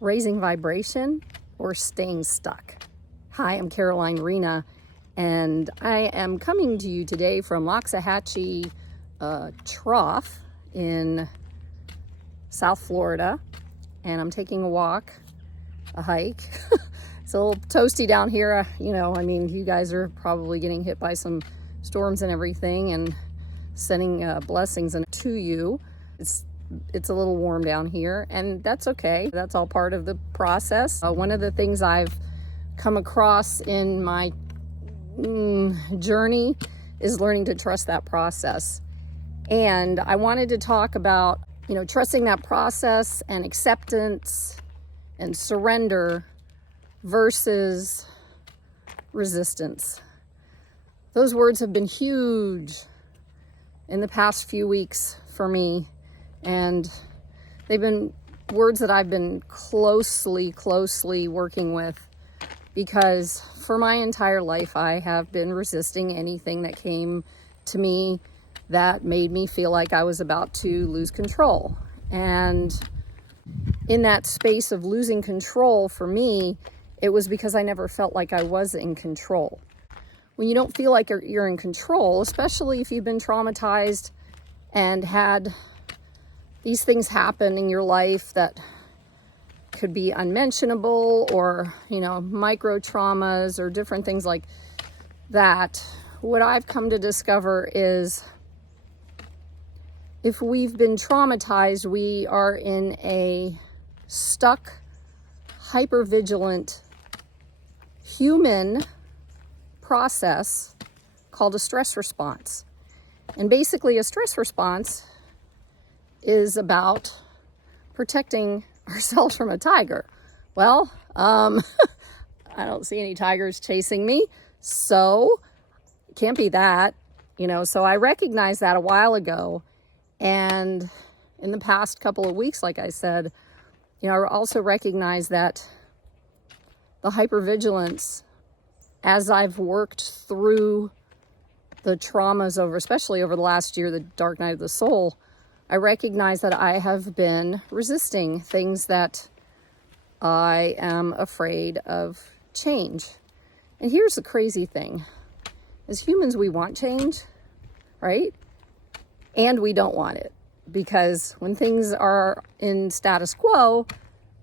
raising vibration or staying stuck. Hi, I'm Rena, and I am coming to you today from Loxahatchee Trough in South Florida, and I'm taking a walk, a hike. It's a little toasty down here, you guys are probably getting hit by some storms and everything, and sending blessings to you. It's a little warm down here, and that's okay. That's all part of the process. One of the things I've come across in my journey is learning to trust that process. And I wanted to talk about, trusting that process and acceptance and surrender versus resistance. Those words have been huge in the past few weeks for me. And they've been words that I've been closely working with, because for my entire life, I have been resisting anything that came to me that made me feel like I was about to lose control. And in that space of losing control, for me, it was because I never felt like I was in control. When you don't feel like you're in control, especially if you've been traumatized and had these things happen in your life that could be unmentionable, or, micro traumas or different things like that. What I've come to discover is if we've been traumatized, we are in a stuck, hypervigilant human process called a stress response. And basically a stress response is about protecting ourselves from a tiger. Well, I don't see any tigers chasing me, so it can't be that, so I recognized that a while ago. And in the past couple of weeks, like I said, I also recognized that the hypervigilance, as I've worked through the traumas especially over the last year, the dark night of the soul, I recognize that I have been resisting things that I am afraid of change. And here's the crazy thing. As humans, we want change, right? And we don't want it. Because when things are in status quo,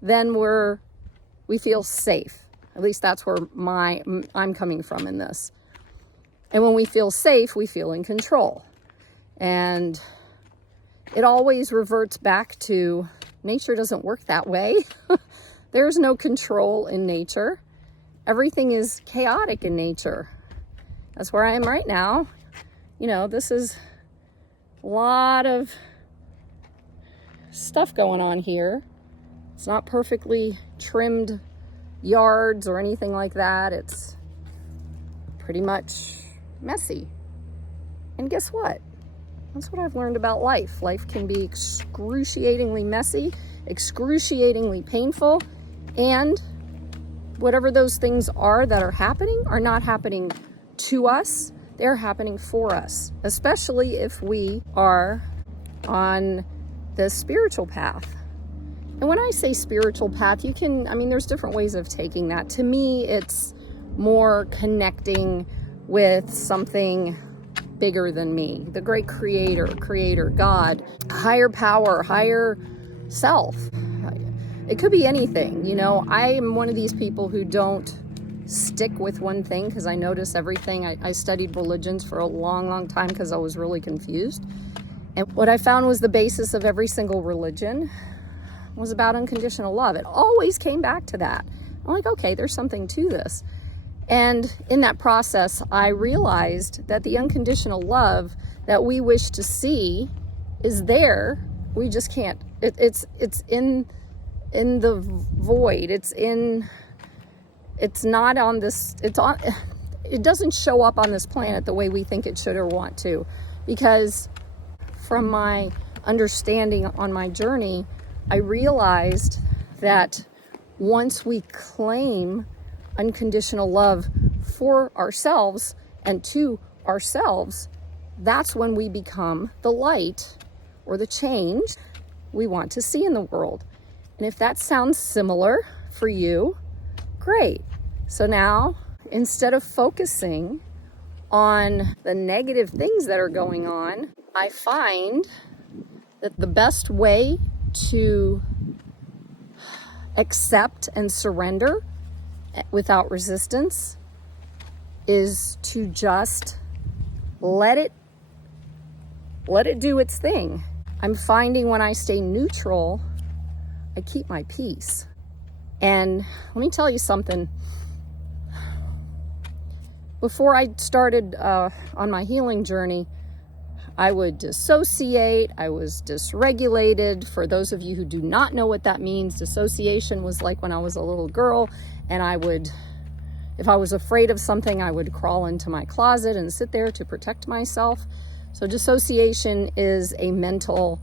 then we feel safe. At least that's where I'm coming from in this. And when we feel safe, we feel in control. And it always reverts back to nature doesn't work that way. There's no control in nature. Everything is chaotic in nature. That's where I am right now. This is a lot of stuff going on here. It's not perfectly trimmed yards or anything like that. It's pretty much messy. And guess what? That's what I've learned about life. Life can be excruciatingly messy, excruciatingly painful, and whatever those things are that are happening are not happening to us. They're happening for us, especially if we are on the spiritual path. And when I say spiritual path, there's different ways of taking that. To me, it's more connecting with something bigger than me, the great creator, God, higher power, higher self. It could be anything. I am one of these people who don't stick with one thing because I notice everything. I studied religions for a long time because I was really confused. And what I found was the basis of every single religion was about unconditional love. It always came back to that. I'm like, okay, there's something to this. And in that process, I realized that the unconditional love that we wish to see is there. We just can't. It's in the void. It's not on this. It doesn't show up on this planet the way we think it should or want to, because from my understanding on my journey, I realized that once we claim unconditional love for ourselves and to ourselves, that's when we become the light or the change we want to see in the world. And if that sounds similar for you, great. So now, instead of focusing on the negative things that are going on, I find that the best way to accept and surrender without resistance is to just let it do its thing. I'm finding when I stay neutral, I keep my peace. And let me tell you something. Before I started on my healing journey, I would dissociate. I was dysregulated. For those of you who do not know what that means, dissociation was like when I was a little girl, and if I was afraid of something, I would crawl into my closet and sit there to protect myself. So dissociation is a mental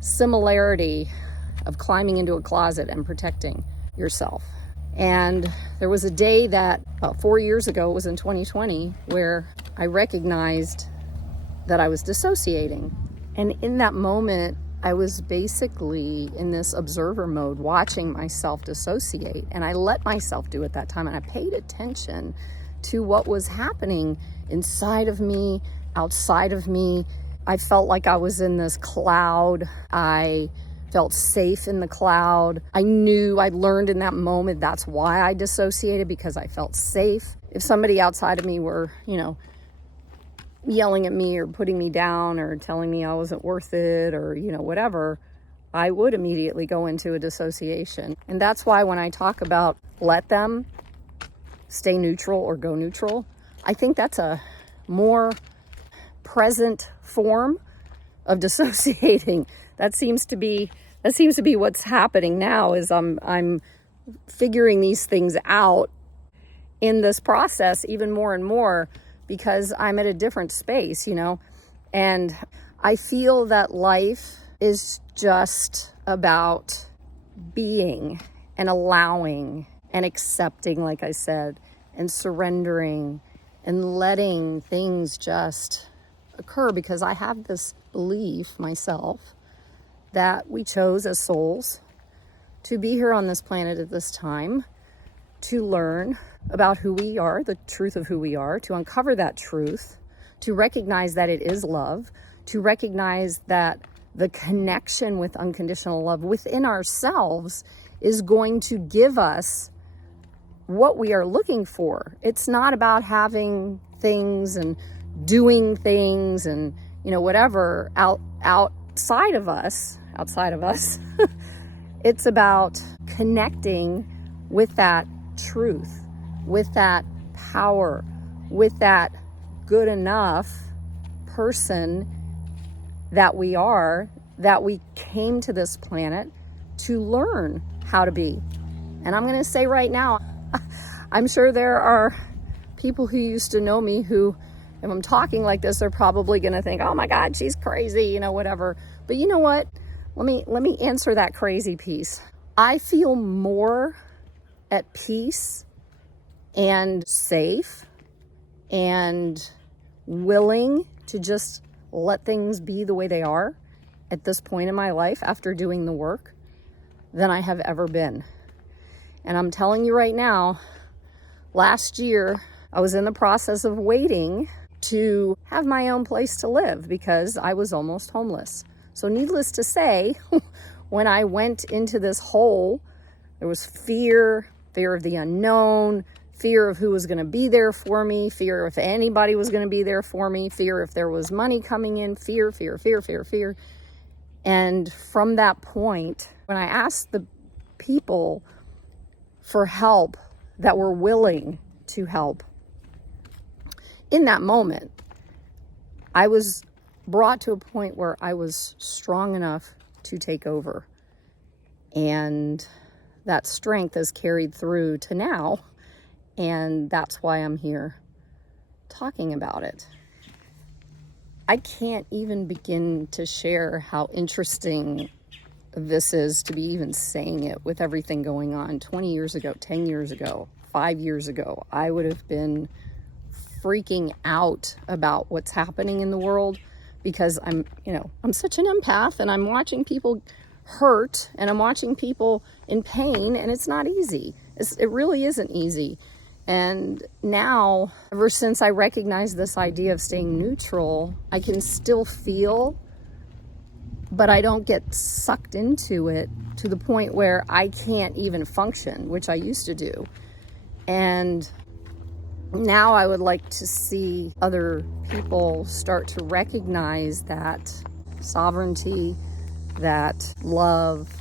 similarity of climbing into a closet and protecting yourself. And there was a day that about 4 years ago, it was in 2020, where I recognized that I was dissociating. And in that moment, I was basically in this observer mode, watching myself dissociate. And I let myself do it that time. And I paid attention to what was happening inside of me, outside of me. I felt like I was in this cloud. I felt safe in the cloud. I learned in that moment that's why I dissociated, because I felt safe. If somebody outside of me were, yelling at me or putting me down or telling me I wasn't worth it or, whatever, I would immediately go into a dissociation. And that's why when I talk about let them stay neutral or go neutral, I think that's a more present form of dissociating. That seems to be what's happening now. Is I'm figuring these things out in this process even more and more, because I'm at a different space, and I feel that life is just about being and allowing and accepting, like I said, and surrendering and letting things just occur, because I have this belief myself that we chose as souls to be here on this planet at this time, to learn about who we are, the truth of who we are, to uncover that truth, to recognize that it is love, to recognize that the connection with unconditional love within ourselves is going to give us what we are looking for. It's not about having things and doing things and, whatever outside of us. It's about connecting with that truth, with that power, with that good enough person that we are, that we came to this planet to learn how to be. And I'm going to say right now, I'm sure there are people who used to know me who, if I'm talking like this, they're probably going to think, oh my God, she's crazy, whatever. But you know what? Let me answer that crazy piece. I feel more at peace and safe and willing to just let things be the way they are at this point in my life after doing the work than I have ever been. And I'm telling you right now, last year I was in the process of waiting to have my own place to live because I was almost homeless. So needless to say, when I went into this hole, there was fear of the unknown, fear of who was going to be there for me, fear if anybody was going to be there for me, fear if there was money coming in, fear. And from that point, when I asked the people for help that were willing to help, in that moment, I was brought to a point where I was strong enough to take over. And that strength has carried through to now. And that's why I'm here talking about it. I can't even begin to share how interesting this is to be even saying it with everything going on. 20 years ago, 10 years ago, 5 years ago, I would have been freaking out about what's happening in the world because I'm such an empath and I'm watching people hurt and I'm watching people in pain, and it's not easy. It really isn't easy. And now, ever since I recognized this idea of staying neutral, I can still feel, but I don't get sucked into it to the point where I can't even function, which I used to do. And now I would like to see other people start to recognize that sovereignty, that love,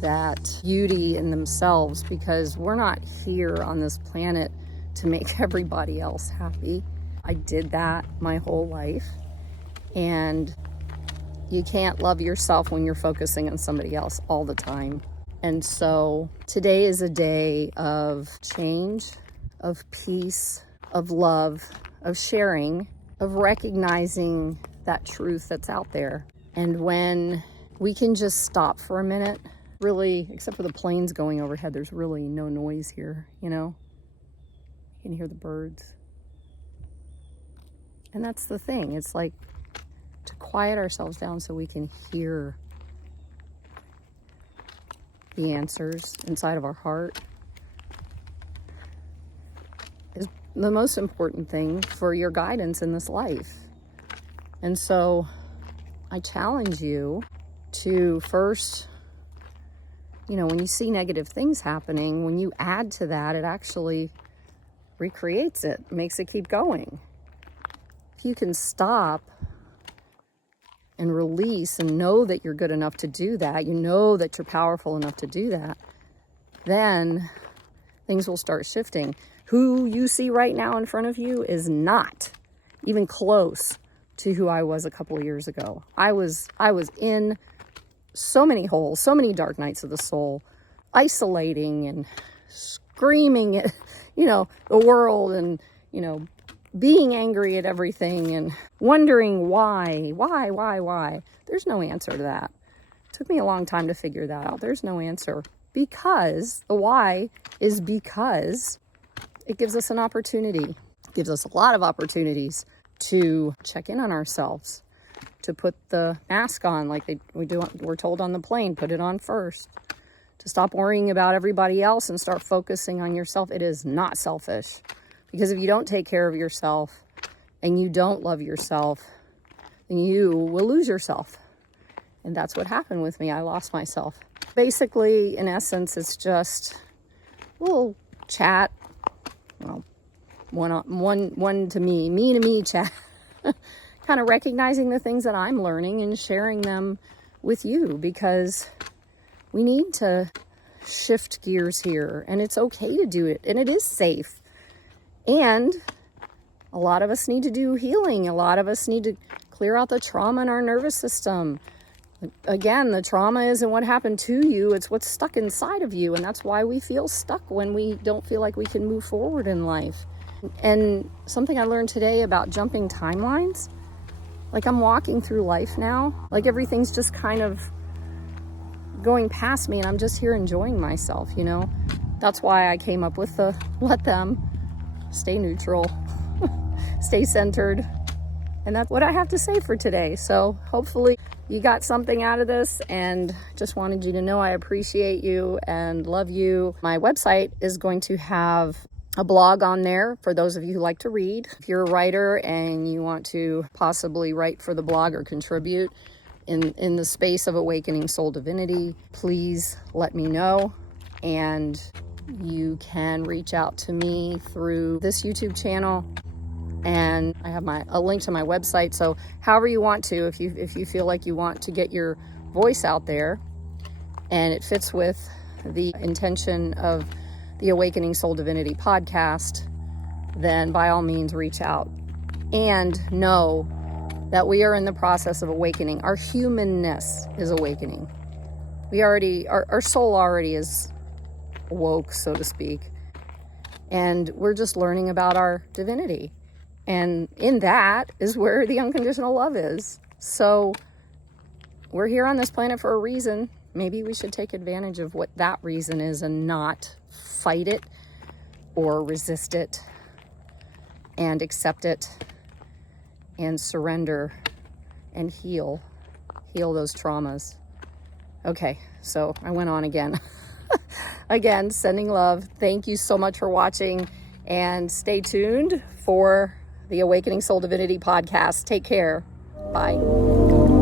that beauty in themselves, because we're not here on this planet to make everybody else happy. I did that my whole life, and you can't love yourself when you're focusing on somebody else all the time. And so today is a day of change, of peace, of love, of sharing, of recognizing that truth that's out there. And when we can just stop for a minute, really, except for the planes going overhead, there's really no noise here, you know? You can hear the birds. And that's the thing. It's like to quiet ourselves down so we can hear the answers inside of our heart is the most important thing for your guidance in this life. And so I challenge you to first, you know, when you see negative things happening, when you add to that, it actually recreates it, makes it keep going. If you can stop and release and know that you're good enough to do that, you know that you're powerful enough to do that, then things will start shifting. Who you see right now in front of you is not even close to who I was a couple of years ago. I was in so many holes, so many dark nights of the soul, isolating and screaming at, you know, the world, and, you know, being angry at everything and wondering why. There's no answer to that. It took me a long time to figure that out. There's no answer, because the why is because it gives us an opportunity. It gives us a lot of opportunities to check in on ourselves, to put the mask on like we're told on the plane, put it on first, to stop worrying about everybody else and start focusing on yourself. It is not selfish, because if you don't take care of yourself and you don't love yourself, then you will lose yourself. And that's what happened with me. I lost myself. Basically, in essence, it's just a little chat, well, one to me chat, kind of recognizing the things that I'm learning and sharing them with you, because we need to shift gears here, and it's okay to do it, and it is safe. And a lot of us need to do healing. A lot of us need to clear out the trauma in our nervous system. Again, the trauma isn't what happened to you, it's what's stuck inside of you, and that's why we feel stuck when we don't feel like we can move forward in life. And something I learned today about jumping timelines, like I'm walking through life now, like everything's just kind of going past me and I'm just here enjoying myself, you know? That's why I came up with the let them, stay neutral, stay centered. And that's what I have to say for today. So hopefully you got something out of this, and just wanted you to know I appreciate you and love you. My website is going to have a blog on there for those of you who like to read. If you're a writer and you want to possibly write for the blog or contribute in the space of awakening soul divinity, please let me know. And you can reach out to me through this YouTube channel, and I have a link to my website. So however you want to, if you feel like you want to get your voice out there and it fits with the intention of the Awakening Soul Divinity podcast, then by all means reach out. And know that we are in the process of awakening. Our humanness is awakening. Our soul already is woke, so to speak. And we're just learning about our divinity. And in that is where the unconditional love is. So we're here on this planet for a reason. Maybe we should take advantage of what that reason is and not fight it or resist it, and accept it and surrender and heal those traumas. Okay, so I went on again. Again, sending love. Thank you so much for watching, and stay tuned for the Awakening Soul Divinity podcast. Take care. Bye.